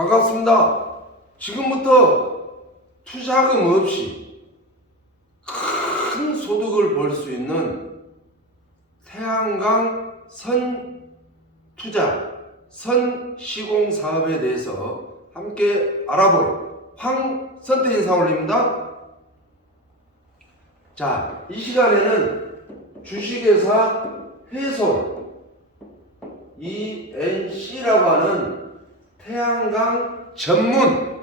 반갑습니다. 지금부터 투자금 없이 큰 소득을 벌 수 있는 태양광 선투자, 선시공 사업에 대해서 함께 알아볼 황선태 인사 올립니다. 자, 이 시간에는 주식회사 해솔 ENC라고 하는 태양광 전문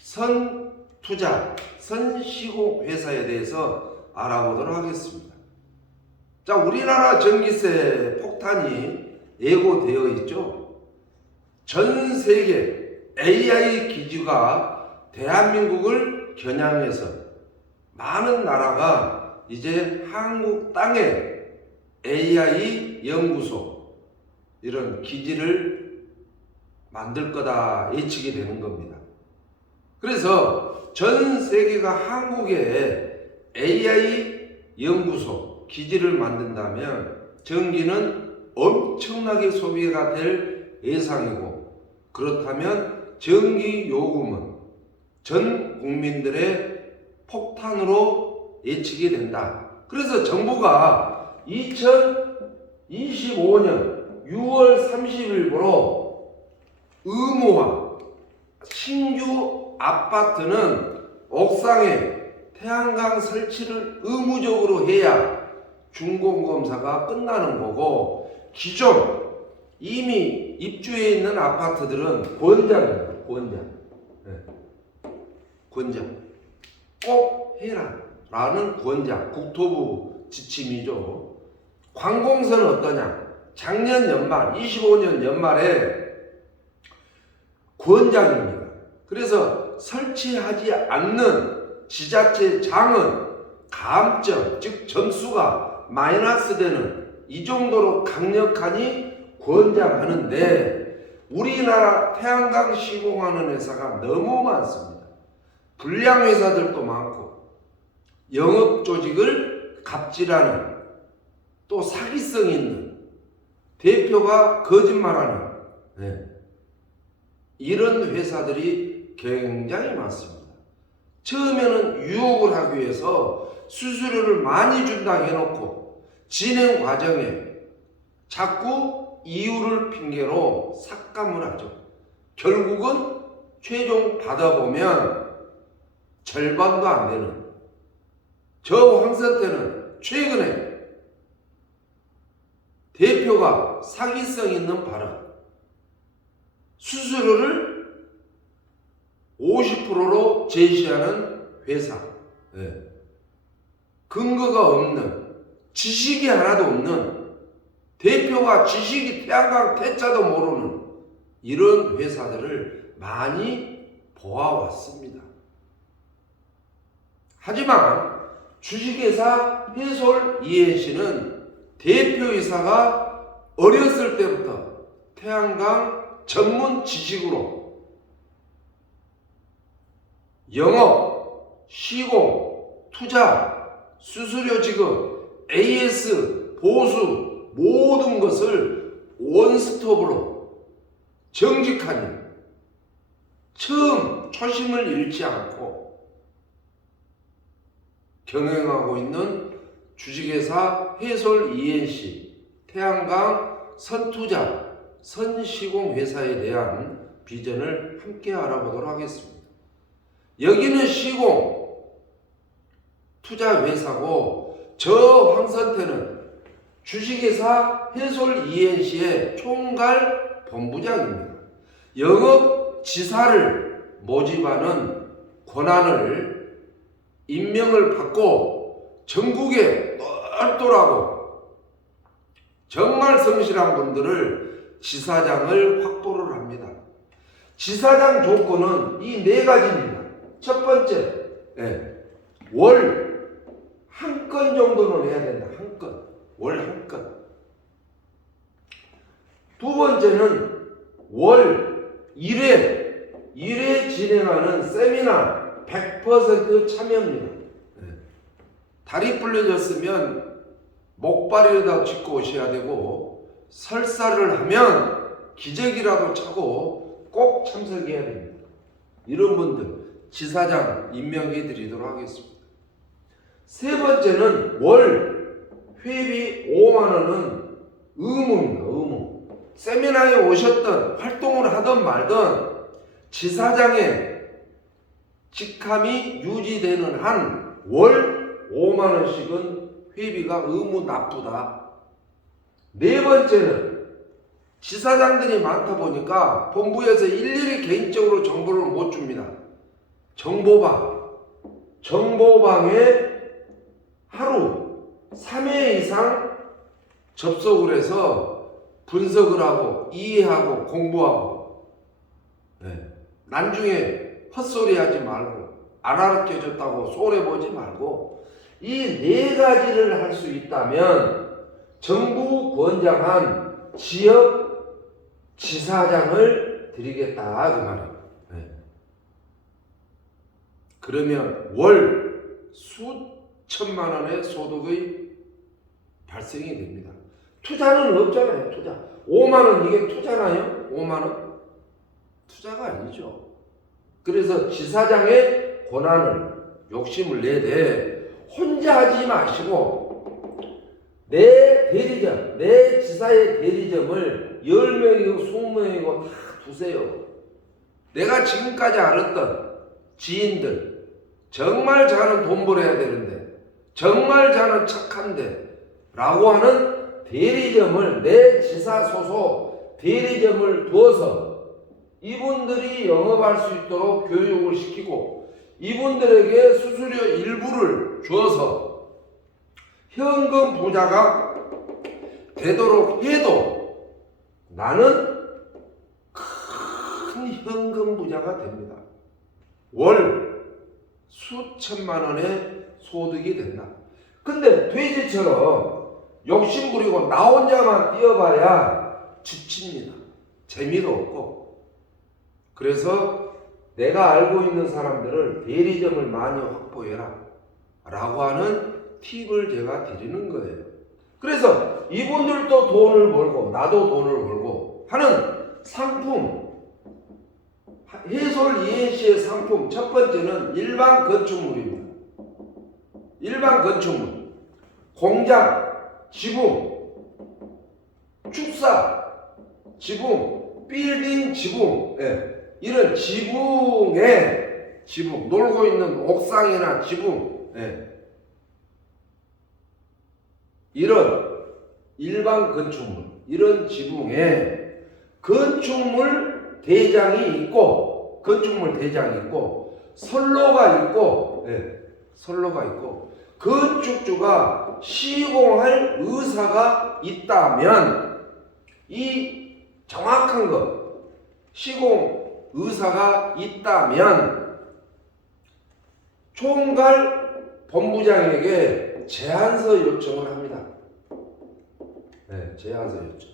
선투자, 선시공 회사에 대해서 알아보도록 하겠습니다. 자, 우리나라 전기세 폭탄이 예고되어 있죠. 전 세계 AI 기지가 대한민국을 겨냥해서 많은 나라가 이제 한국 땅에 AI 연구소 이런 기지를 만들 거다 예측이 되는 겁니다. 그래서 전 세계가 한국에 AI 연구소 기지를 만든다면 전기는 엄청나게 소비가 될 예상이고, 그렇다면 전기 요금은 전 국민들의 폭탄으로 예측이 된다. 그래서 정부가 2025년 6월 30일부로 의무화, 신규 아파트는 옥상에 태양광 설치를 의무적으로 해야 준공검사가 끝나는 거고, 기존 이미 입주해 있는 아파트들은 권장입니다. 권장. 꼭 해라 라는 권장, 국토부 지침이죠. 관공서는 어떠냐? 작년 연말, 25년 연말에 권장입니다. 그래서 설치하지 않는 지자체장은 감점, 즉 점수가 마이너스 되는 이 정도로 강력하니 권장하는데, 우리나라 태양광 시공하는 회사가 너무 많습니다. 불량 회사들도 많고, 영업 조직을 갑질하는, 또 사기성 있는, 대표가 거짓말하는 이런 회사들이 굉장히 많습니다. 처음에는 유혹을 하기 위해서 수수료를 많이 준다 해놓고 진행 과정에 자꾸 이유를 핑계로 삭감을 하죠. 결국은 최종 받아보면 절반도 안 되는, 저 황선태는 최근에 대표가 사기성 있는 발언, 수수료를 50%로 제시하는 회사, 근거가 없는, 지식이 하나도 없는, 대표가 지식이 태양광 태자도 모르는 이런 회사들을 많이 보아왔습니다. 하지만 주식회사 해솔 ENC는 대표이사가 어렸을 때부터 태양광 전문 지식으로 영업, 시공, 투자, 수수료 지급, AS, 보수 모든 것을 원스톱으로 정직하니 처음 초심을 잃지 않고 경영하고 있는 주식회사 해솔 ENC 태양광 선투자, 선시공 회사에 대한 비전을 함께 알아보도록 하겠습니다. 여기는 시공 투자 회사고, 저 황선태는 주식회사 해솔 ENC의 총괄 본부장입니다. 영업지사를 모집하는 권한을 임명을 받고 전국에 똘똘하고 정말 성실한 분들을 지사장을 확보를 합니다. 지사장 조건은 이 네 가지입니다. 첫 번째, 월 한 건 정도는 해야 된다. 한 건. 월 한 건. 두 번째는 월 1회 진행하는 세미나 100% 참여입니다. 다리 불려졌으면 목발에다 짚고 오셔야 되고, 설사를 하면 기저귀라도 차고 꼭 참석해야 됩니다. 이런 분들 지사장 임명해 드리도록 하겠습니다. 세 번째는 월 회비 5만 원은 의무입니다. 의무. 세미나에 오셨던 활동을 하든 말든 지사장의 직함이 유지되는 한 월 5만 원씩은 회비가 의무 납부다. 네 번째는 지사장들이 많다 보니까 본부에서 일일이 개인적으로 정보를 못 줍니다. 정보방에 하루 3회 이상 접속을 해서 분석을 하고 이해하고 공부하고, 나중에 헛소리 하지 말고 안 알려줬다고 손해보지 말고 이 네 가지를 할 수 있다면 정부 권장한 지역 지사장을 드리겠다 그 말이에요. 그러면 월 수천만 원의 소득의 발생이 됩니다. 투자는 없잖아요. 투자 5만 원 이게 투자나요? 5만 원? 투자가 아니죠. 그래서 지사장의 권한을 욕심을 내되 혼자 하지 마시고 내 대리점, 내 지사의 대리점을 10명이고 20명이고 다 두세요. 내가 지금까지 알았던 지인들, 정말 자는 돈 벌어야 되는데, 정말 자는 착한데 라고 하는 대리점을, 내 지사 소속 대리점을 두어서 이분들이 영업할 수 있도록 교육을 시키고 이분들에게 수수료 일부를 줘서 현금 부자가 되도록 해도 나는 큰 현금 부자가 됩니다. 월 수천만 원의 소득이 된다. 근데 돼지처럼 욕심부리고 나 혼자만 뛰어봐야 지칩니다. 재미도 없고. 그래서 내가 알고 있는 사람들을 대리점을 많이 확보해라 라고 하는 팁을 제가 드리는 거예요. 그래서 이분들도 돈을 벌고 나도 돈을 벌고 하는 상품, 해솔 ENC의 상품 첫 번째는 일반 건축물입니다. 일반 건축물, 공장, 지붕, 축사, 지붕, 빌딩 지붕, 이런 지붕에 놀고 있는 옥상이나 지붕, 이런 일반 건축물, 이런 지붕에 건축물 대장이 있고 선로가 있고 건축주가 시공할 의사가 있다면 이 정확한 것 시공 의사가 있다면 총괄 본부장에게 제안서 요청을 합니다. 제안서 요청.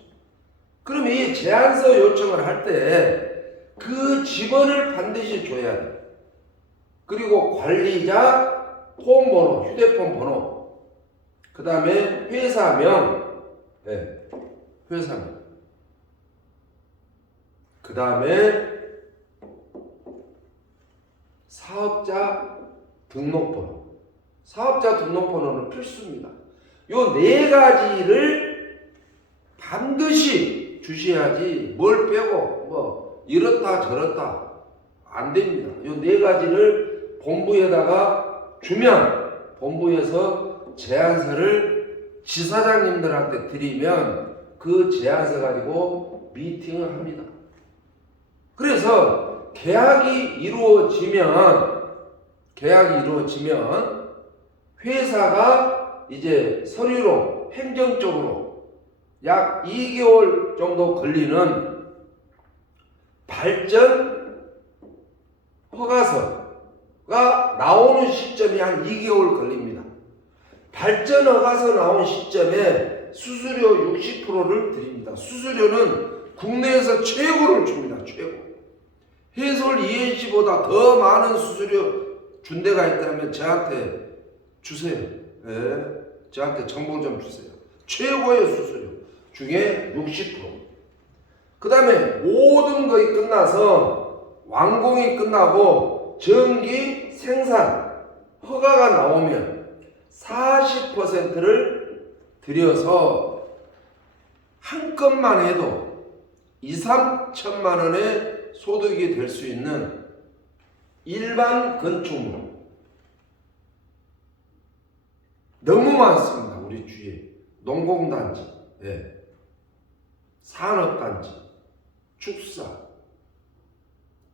그럼 이 제안서 요청을 할 때 그 직원을 반드시 줘야 돼. 그리고 관리자 폰번호, 휴대폰 번호, 그 다음에 회사명, 회사명, 그 다음에 사업자 등록번호. 사업자 등록번호는 필수입니다. 요 네 가지를 반드시 주셔야지 뭘 빼고 뭐 이렇다 저렇다 안 됩니다. 요 네 가지를 본부에다가 주면 본부에서 제안서를 지사장님들한테 드리면 그 제안서 가지고 미팅을 합니다. 그래서 계약이 이루어지면 회사가 이제 서류로 행정적으로 약 2개월 정도 걸리는 발전 허가서가 나오는 시점이 한 2개월 걸립니다. 발전 허가서 나온 시점에 수수료 60%를 드립니다. 수수료는 국내에서 최고를 줍니다. 최고. 해솔 ENC보다 더 많은 수수료 준 데가 있다면 저한테 주세요. 저한테 정보 좀 주세요. 최고의 수수료 중에 60%. 그 다음에 모든 것이 끝나서 완공이 끝나고 전기 생산 허가가 나오면 40%를 들여서 한 건만 해도 2, 3천만 원의 소득이 될 수 있는 일반 건축물 너무 많습니다. 우리 주위에 농공단지, 예. 산업단지, 축사,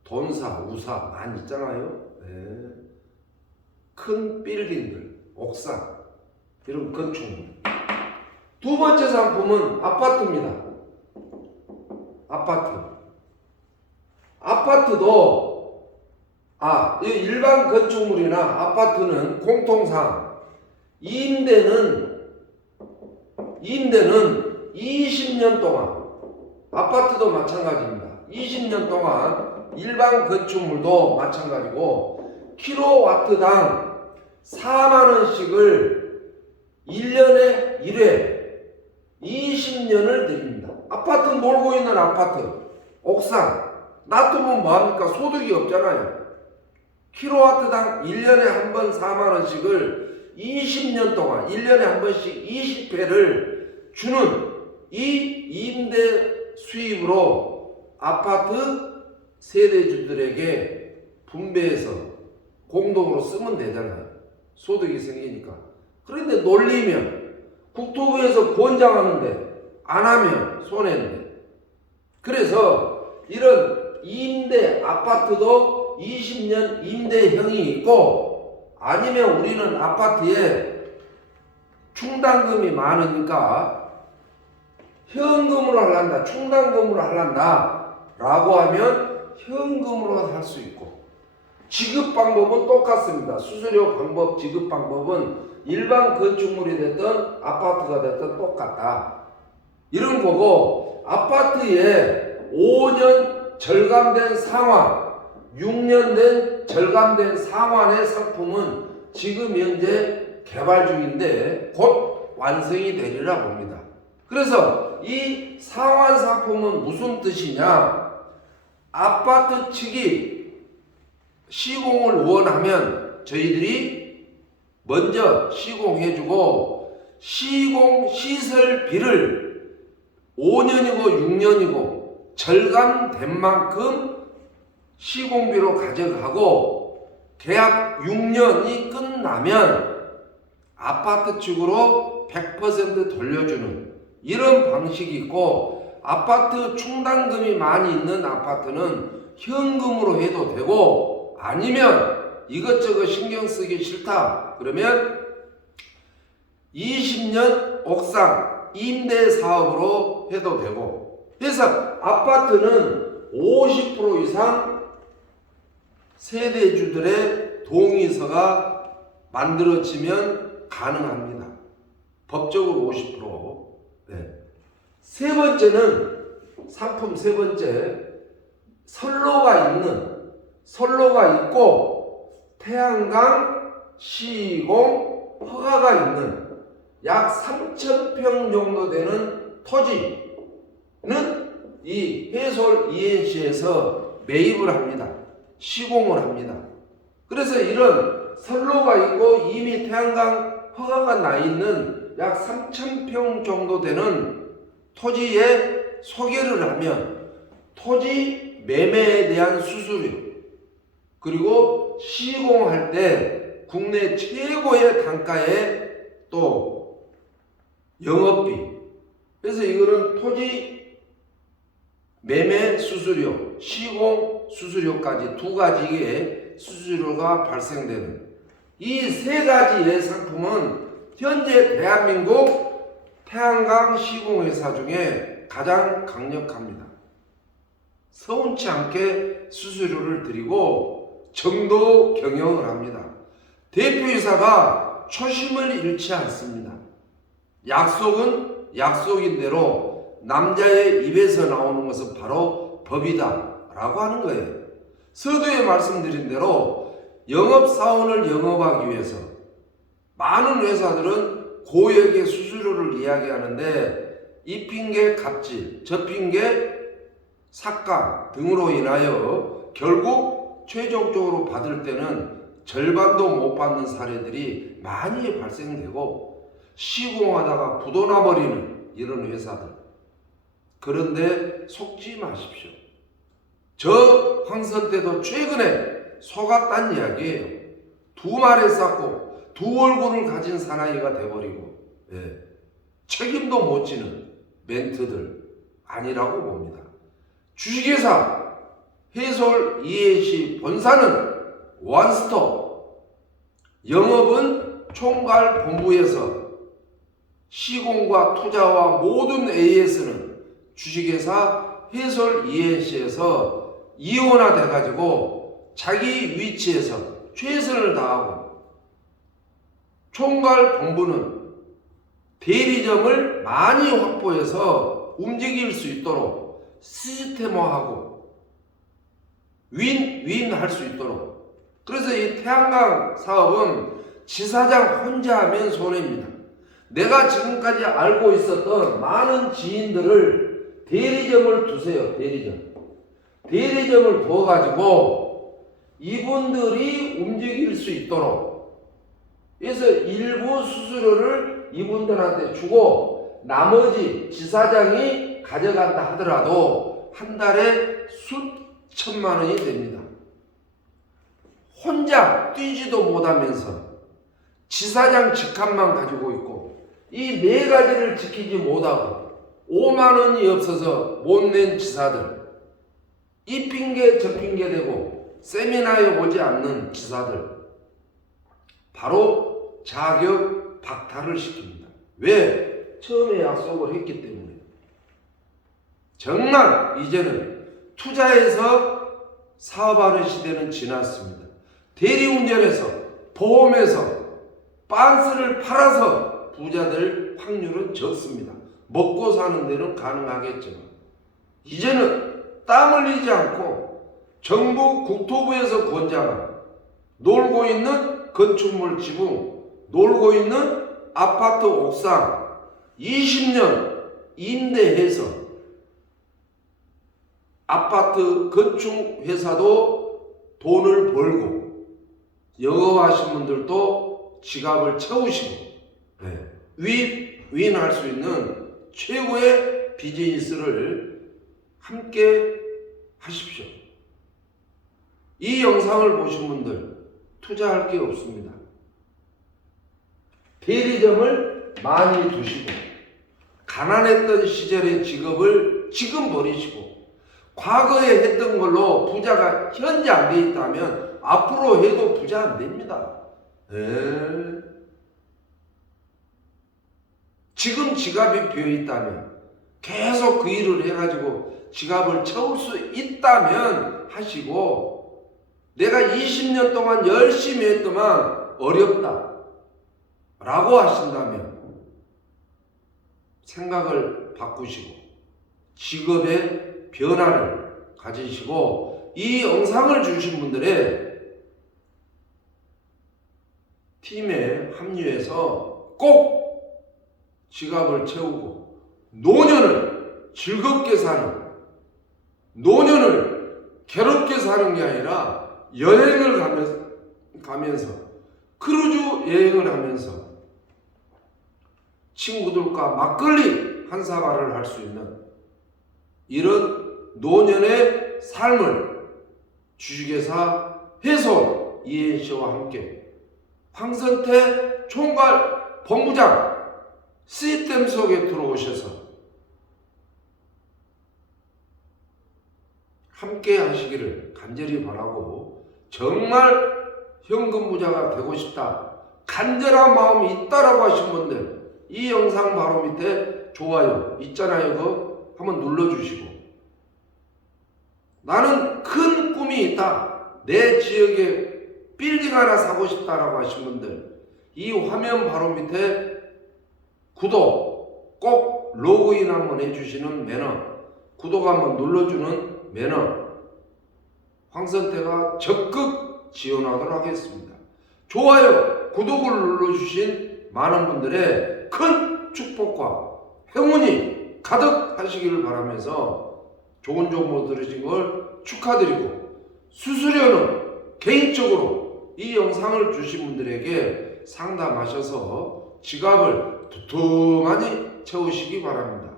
돈사, 우사 많이 있잖아요. 예. 큰 빌딩들, 옥상 이런 건축물. 두 번째 상품은 아파트입니다. 아파트도 일반 건축물이나 아파트는 공통상 임대는 20년 동안, 아파트도 마찬가지입니다. 20년 동안 일반 건축물도 마찬가지고 킬로와트당 4만원씩을 1년에 1회 20년을 드립니다. 아파트 놀고 있는 아파트, 옥상 놔두면 뭐합니까? 소득이 없잖아요. 킬로와트당 1년에 한 번 4만원씩을 20년 동안 1년에 한 번씩 20회를 주는 이 임대 수입으로 아파트 세대주들에게 분배해서 공동으로 쓰면 되잖아요. 소득이 생기니까. 그런데 놀리면 국토부에서 권장하는데 안 하면 손해인데. 그래서 이런 임대 아파트도 20년 임대형이 있고, 아니면 우리는 아파트에 충당금이 많으니까 현금으로 하란다, 충당금으로 하란다 라고 하면 현금으로 할 수 있고, 지급 방법은 똑같습니다. 수수료 방법, 지급 방법은 일반 건축물이 됐든 아파트가 됐든 똑같다. 이런 거고, 아파트에 5년 절감된 상환, 6년 된 절감된 상환의 상품은 지금 현재 개발 중인데 곧 완성이 되리라 봅니다. 그래서 이 상환 상품은 무슨 뜻이냐? 아파트 측이 시공을 원하면 저희들이 먼저 시공해주고, 시공 시설비를 5년이고 6년이고 절감된 만큼 시공비로 가져가고, 계약 6년이 끝나면 아파트 측으로 100% 돌려주는 이런 방식이 있고, 아파트 충당금이 많이 있는 아파트는 현금으로 해도 되고, 아니면 이것저것 신경 쓰기 싫다 그러면 20년 옥상 임대 사업으로 해도 되고, 그래서 아파트는 50% 이상 세대주들의 동의서가 만들어지면 가능합니다. 법적으로 50%. 네. 세 번째는 상품 세 번째, 선로가 있고 태양광 시공 허가가 있는 약 3,000평 정도 되는 토지는 이 해솔 ENC에서 매입을 합니다. 시공을 합니다. 그래서 이런 선로가 있고 이미 태양광 허가가 나 있는 약 3,000평 정도 되는 토지에 소개를 하면 토지 매매에 대한 수수료, 그리고 시공할 때 국내 최고의 단가의 또 영업비, 그래서 이거는 토지 매매 수수료, 시공 수수료까지 두 가지의 수수료가 발생되는 이 세 가지의 상품은 현재 대한민국 태양광 시공회사 중에 가장 강력합니다. 서운치 않게 수수료를 드리고 정도 경영을 합니다. 대표이사가 초심을 잃지 않습니다. 약속은 약속인 대로 남자의 입에서 나오는 것은 바로 법이다 라고 하는 거예요. 서두에 말씀드린 대로 영업사원을 영업하기 위해서 많은 회사들은 고액의 수수료를 이야기하는데, 이 핑계 갑질, 저 핑계 삭감 등으로 인하여 결국 최종적으로 받을 때는 절반도 못 받는 사례들이 많이 발생되고 시공하다가 부도나버리는 이런 회사들. 그런데 속지 마십시오. 저 황선태도 최근에 속았단 이야기예요. 두 말에 쌓고 두 얼굴을 가진 사나이가 돼버리고 책임도 못 지는 멘트들 아니라고 봅니다. 주식회사 해솔 ENC 본사는 원스톱, 영업은 총괄 본부에서 시공과 투자와 모든 AS는 주식회사 해솔 ENC에서 이원화돼 가지고 자기 위치에서 최선을 다하고, 총괄 본부는 대리점을 많이 확보해서 움직일 수 있도록 시스템화하고 윈윈 할 수 있도록. 그래서 이 태양광 사업은 지사장 혼자 하면 손해입니다. 내가 지금까지 알고 있었던 많은 지인들을 대리점을 두세요. 대리점을 두어가지고 이분들이 움직일 수 있도록, 그래서 일부 수수료를 이분들한테 주고 나머지 지사장이 가져간다 하더라도 한 달에 수천만 원이 됩니다. 혼자 뛰지도 못하면서 지사장 직함만 가지고 있고 이 네 가지를 지키지 못하고 5만 원이 없어서 못 낸 지사들, 이 핑계 저 핑계 대고 세미나에 오지 않는 지사들, 바로 자격 박탈을 시킵니다. 왜? 처음에 약속을 했기 때문에. 정말 이제는 투자해서 사업하는 시대는 지났습니다. 대리운전에서, 보험에서, 빤스를 팔아서 부자 될 확률은 적습니다. 먹고 사는 데는 가능하겠지만 이제는 땀 흘리지 않고 정부 국토부에서 권장한 놀고 있는 건축물 지붕, 놀고 있는 아파트 옥상 20년 임대해서 아파트 건축 회사도 돈을 벌고 영업하신 분들도 지갑을 채우시고 윈윈할 수 있는 최고의 비즈니스를 함께 하십시오. 이 영상을 보신 분들 투자할 게 없습니다. 대리점을 많이 두시고 가난했던 시절의 직업을 지금 버리시고 과거에 했던 걸로 부자가 현재 안 돼 있다면 앞으로 해도 부자 안 됩니다. 지금 지갑이 비어 있다면 계속 그 일을 해가지고 지갑을 채울 수 있다면 하시고, 내가 20년 동안 열심히 했더만 어렵다 라고 하신다면 생각을 바꾸시고 직업의 변화를 가지시고 이 영상을 주신 분들의 팀에 합류해서 꼭 지갑을 채우고 노년을 즐겁게 사는, 노년을 괴롭게 사는 게 아니라 여행을 가면서 크루즈 여행을 하면서 친구들과 막걸리 한 사발을 할 수 있는 이런 노년의 삶을 주식회사 해솔 ENC와 함께 황선태 총괄 본부장 시스템 속에 들어오셔서 함께 하시기를 간절히 바라고, 정말 현금 부자가 되고 싶다, 간절한 마음이 있다라고 하신 분들 이 영상 바로 밑에 좋아요 있잖아요. 그거 한번 눌러주시고, 나는 큰 꿈이 있다, 내 지역에 빌딩 하나 사고 싶다라고 하신 분들 이 화면 바로 밑에 구독 꼭 로그인 한번 해주시는 매너, 구독 한번 눌러주는 매너, 황선태가 적극 지원하도록 하겠습니다. 좋아요, 구독을 눌러주신 많은 분들의 큰 축복과 행운이 가득하시기를 바라면서 좋은 정보 들으신 걸 축하드리고, 수수료는 개인적으로 이 영상을 주신 분들에게 상담하셔서 지갑을 두툼하니 채우시기 바랍니다.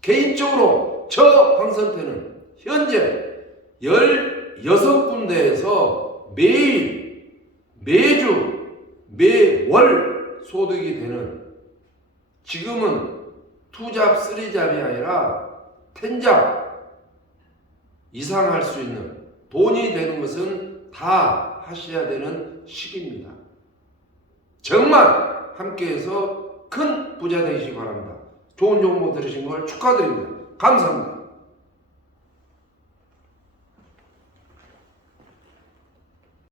개인적으로 저 황선태는 현재 16군데에서 매일, 매주, 매월 소득이 되는, 지금은 2잡, 3잡이 아니라 10잡 이상 할 수 있는, 돈이 되는 것은 다 하셔야 되는 시기입니다. 정말 함께해서 큰 부자 되시기 바랍니다. 좋은 정보 들으신 걸 축하드립니다. 감사합니다.